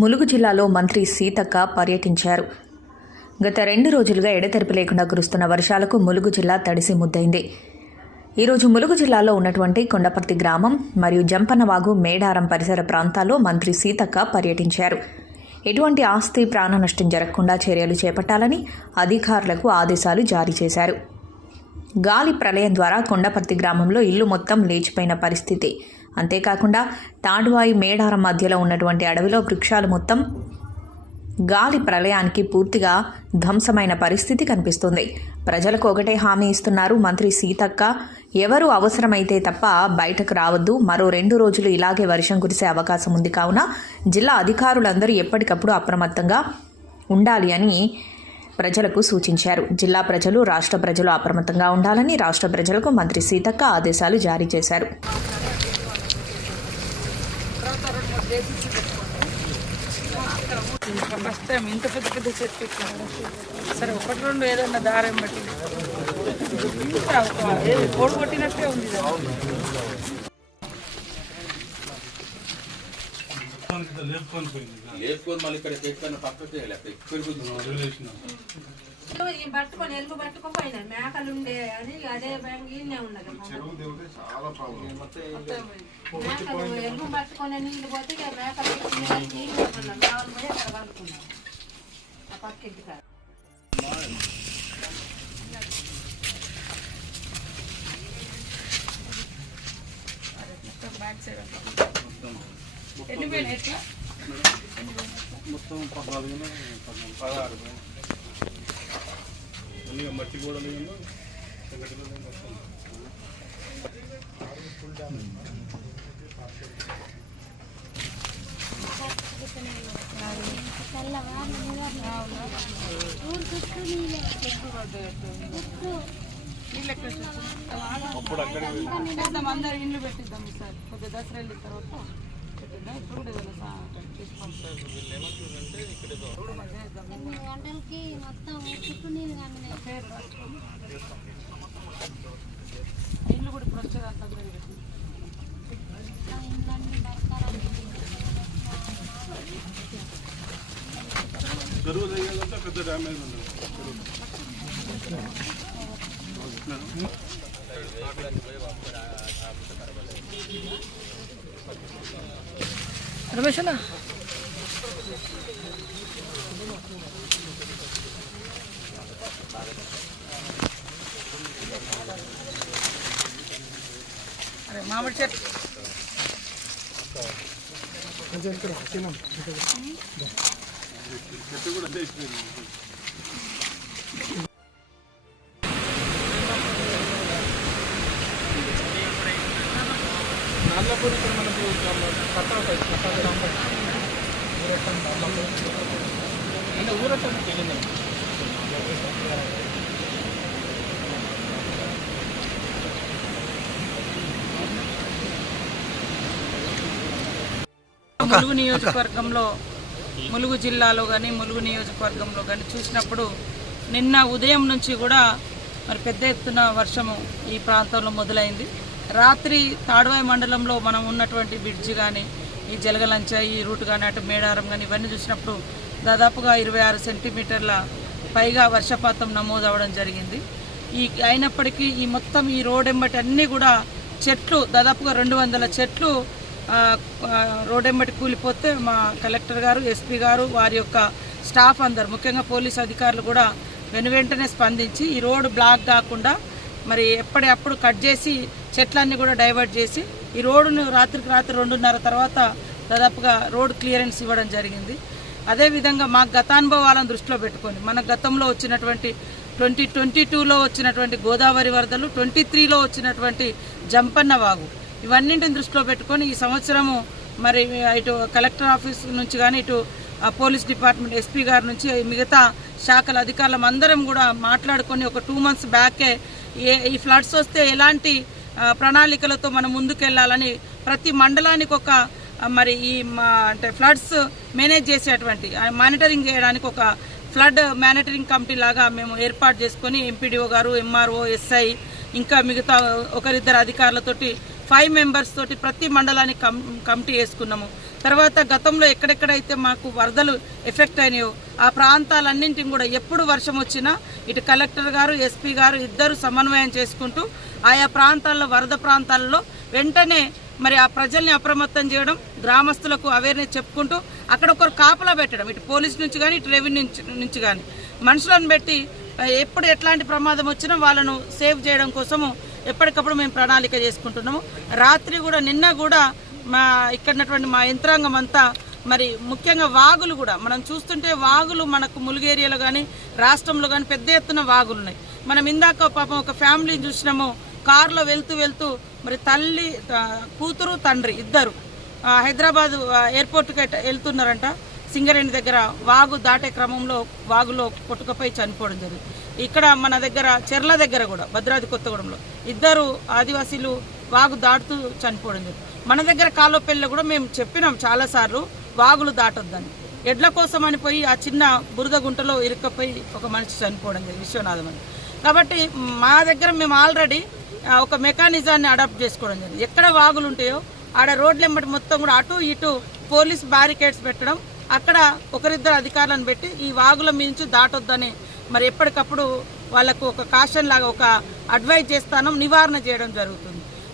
ములుగు జిల్లాలో మంత్రి సీతక్క పర్యటించారు. గత 2 రోజులుగా ఎడతెరిపి లేకుండా కురుస్తున్న వర్షాలకు ములుగు జిల్లా తడిసి ముద్దైంది. ఈరోజు ములుగు జిల్లాలో ఉన్నటువంటి కొండపర్తి గ్రామం మరియు జంపన్నవాగు, మేడారం పరిసర ప్రాంతాల్లో మంత్రి సీతక్క పర్యటించారు. ఎటువంటి ఆస్తి ప్రాణ నష్టం జరగకుండా చర్యలు చేపట్టాలని అధికారులకు ఆదేశాలు జారీ చేశారు. గాలి ప్రళయం ద్వారా కొండపర్తి గ్రామంలో ఇల్లు మొత్తం లేచిపోయిన పరిస్థితి. అంతేకాకుండా తాడువాయి, మేడారం మధ్యలో ఉన్నటువంటి అడవిలో వృక్షాలు మొత్తం గాలి ప్రళయానికి పూర్తిగా ధ్వంసమైన పరిస్థితి కనిపిస్తుంది. ప్రజలకు ఒకటే హామీ ఇస్తున్నారు మంత్రి సీతక్క, ఎవరు అవసరమైతే తప్ప బయటకు రావద్దు. మరో 2 రోజులు ఇలాగే వర్షం కురిసే అవకాశం ఉంది. కావున జిల్లా అధికారులందరూ ఎప్పటికప్పుడు అప్రమత్తంగా ఉండాలి అని ప్రజలకు సూచించారు. జిల్లా ప్రజలు, రాష్ట్ర ప్రజలు అప్రమత్తంగా ఉండాలని రాష్ట్ర ప్రజలకు మంత్రి సీతక్క ఆదేశాలు జారీ చేశారు. ఫస్ట్ టైం ఇంత పెద్ద పెద్ద చెట్టు సరే, 1-2 ఏదన్నా దారం బట్టి కోడి కొట్టినట్టే ఉంది. పట్టుకొని ఎలుగు పట్టుకోపోయినా మేకలు ఉండే అని అదే బ్యాంక్ ఉన్నది. మేకలు ఎలుగు పట్టుకొని నీళ్ళు పోతే మేకలు కలుపుకున్నాం ఆ పక్కింటి కాదు. ఎన్నిపోయినా ఎట్లా మొత్తం 16 మట్టి కూడా అందరు ఇల్లు పెట్టిద్దాం సార్. కొద్దిగా దసరా వెళ్ళిన తర్వాత పెట్టిద్దాం. ఇప్పుడు కూడా ఏదైనా ఇల్లు కూడా ఇప్పుడు వచ్చేదంతా చెరువు దగ్గర పెద్ద డ్యామేజ్ ఉంది. రమేషనా అరే మామిడి చెట్టు కూడా చేసిపోయింది. నాన్నపూర్ ఇక్కడ మనకు అంటే ఊరటానికి వెళ్ళింది. ములుగు నియోజకవర్గంలో, ములుగు జిల్లాలో కానీ ములుగు నియోజకవర్గంలో కానీ చూసినప్పుడు నిన్న ఉదయం నుంచి కూడా మరి పెద్ద ఎత్తున వర్షము ఈ ప్రాంతంలో మొదలైంది. రాత్రి తాడువాయి మండలంలో మనం ఉన్నటువంటి బ్రిడ్జి కానీ, ఈ జలగలంచ ఈ రూట్ కానీ, అటు మేడారం కానీ ఇవన్నీ చూసినప్పుడు దాదాపుగా 26 సెంటీమీటర్ల పైగా వర్షపాతం నమోదు అవ్వడం జరిగింది. అయినప్పటికీ ఈ మొత్తం ఈ రోడ్ ఎంబటి అన్నీ కూడా చెట్లు, దాదాపుగా 200 చెట్లు రోడ్ ఎంబటి కూలిపోతే మా కలెక్టర్ గారు, ఎస్పీ గారు, వారి యొక్క స్టాఫ్ అందరు, ముఖ్యంగా పోలీస్ అధికారులు కూడా వెనువెంటనే స్పందించి ఈ రోడ్డు బ్లాక్ కాకుండా మరి ఎప్పటికప్పుడు కట్ చేసి చెట్లన్నీ కూడా డైవర్ట్ చేసి ఈ రోడ్డును రాత్రికి రాత్రి 2:30 తర్వాత దాదాపుగా రోడ్ క్లియరెన్స్ ఇవ్వడం జరిగింది. అదేవిధంగా మా గతానుభవాలను దృష్టిలో పెట్టుకొని మన గతంలో వచ్చినటువంటి 2022లో వచ్చినటువంటి గోదావరి వరదలు, 23లో వచ్చినటువంటి జంపన్నవాగు, ఇవన్నింటిని దృష్టిలో పెట్టుకొని ఈ సంవత్సరము మరి ఇటు కలెక్టర్ ఆఫీస్ నుంచి కానీ, ఇటు పోలీస్ డిపార్ట్మెంట్, ఎస్పీ గారి నుంచి మిగతా శాఖల అధికారులం అందరం కూడా మాట్లాడుకొని ఒక 2 months బ్యాకే ఈ ఫ్లడ్స్ వస్తే ఎలాంటి ప్రణాళికలతో మనం ముందుకెళ్లాలని ప్రతి మండలానికి ఒక మరి ఈ అంటే ఫ్లడ్స్ మేనేజ్ చేసేటువంటి మానిటరింగ్ చేయడానికి ఒక ఫ్లడ్ మానిటరింగ్ కమిటీ లాగా మేము ఏర్పాటు చేసుకొని ఎంపీడీఓ గారు, ఎంఆర్ఓ, ఎస్ఐ ఇంకా మిగతా ఒకరిద్దరు అధికారులతోటి 5 మెంబర్స్ తోటి ప్రతి మండలానికి కమిటీ వేసుకున్నాము. తర్వాత గతంలో ఎక్కడెక్కడైతే మాకు వరదలు ఎఫెక్ట్ అయినాయో ఆ ప్రాంతాలన్నింటిని కూడా ఎప్పుడు వర్షం వచ్చినా ఇటు కలెక్టర్ గారు ఎస్పీ గారు ఇద్దరు సమన్వయం చేసుకుంటూ ఆయా ప్రాంతాల్లో వరద ప్రాంతాల్లో వెంటనే మరి ఆ ప్రజల్ని అప్రమత్తం చేయడం, గ్రామస్తులకు అవేర్నెస్ చెప్పుకుంటూ అక్కడ ఒకరు కాపలా పెట్టడం, ఇటు పోలీస్ నుంచి కానీ ఇటు రెవెన్యూ నుంచి కానీ మనుషులను పెట్టి ఎప్పుడు ఎట్లాంటి ప్రమాదం వచ్చినా వాళ్ళను సేవ్ చేయడం కోసము ఎప్పటికప్పుడు మేము ప్రణాళిక చేసుకుంటున్నాము. రాత్రి కూడా నిన్న కూడా ఇక్కడటువంటి మా యంత్రాంగం అంతా మరి ముఖ్యంగా వాగులు కూడా మనం చూస్తుంటే వాగులు మనకు ములుగు ఏరియాలో కానీ రాష్ట్రంలో కానీ పెద్ద ఎత్తున వాగులు ఉన్నాయి. మనం ఇందాక పాపం ఒక ఫ్యామిలీని చూసినాము, కారులో వెళ్తూ మరి తల్లి కూతురు తండ్రి ఇద్దరు హైదరాబాద్ ఎయిర్పోర్ట్కి వెళ్తున్నారంట. సింగరేణి దగ్గర వాగు దాటే క్రమంలో వాగులో కొట్టుకుపోయి చనిపోవడం జరిగింది. ఇక్కడ మన దగ్గర చెర్ల దగ్గర కూడా భద్రాద్రి కొత్తగూడెంలో ఇద్దరు ఆదివాసీలు వాగు దాటుతూ చనిపోవడం జరిగింది. మన దగ్గర కాలువపల్లిలో కూడా మేము చెప్పినాం చాలాసార్లు వాగులు దాటొద్దని. ఎడ్ల కోసం అని పోయి ఆ చిన్న బురద గుంటలో ఇరుక్కపోయి ఒక మనిషి చనిపోవడం జరిగింది, విశ్వనాథం అని. కాబట్టి మా దగ్గర మేము ఆల్రెడీ ఒక మెకానిజాన్ని అడాప్ట్ చేసుకోవడం జరిగింది. ఎక్కడ వాగులు ఉంటాయో ఆడ రోడ్లు వెంబడి మొత్తం కూడా అటు ఇటు పోలీస్ బ్యారికేడ్స్ పెట్టడం, అక్కడ ఒకరిద్దరు అధికారులను పెట్టి ఈ వాగుల మించి దాటొద్దని మరి ఎప్పటికప్పుడు వాళ్ళకు ఒక కాషన్ లాగా ఒక అడ్వైజ్ చేస్తాను, నివారణ చేయడం జరుగుతుంది.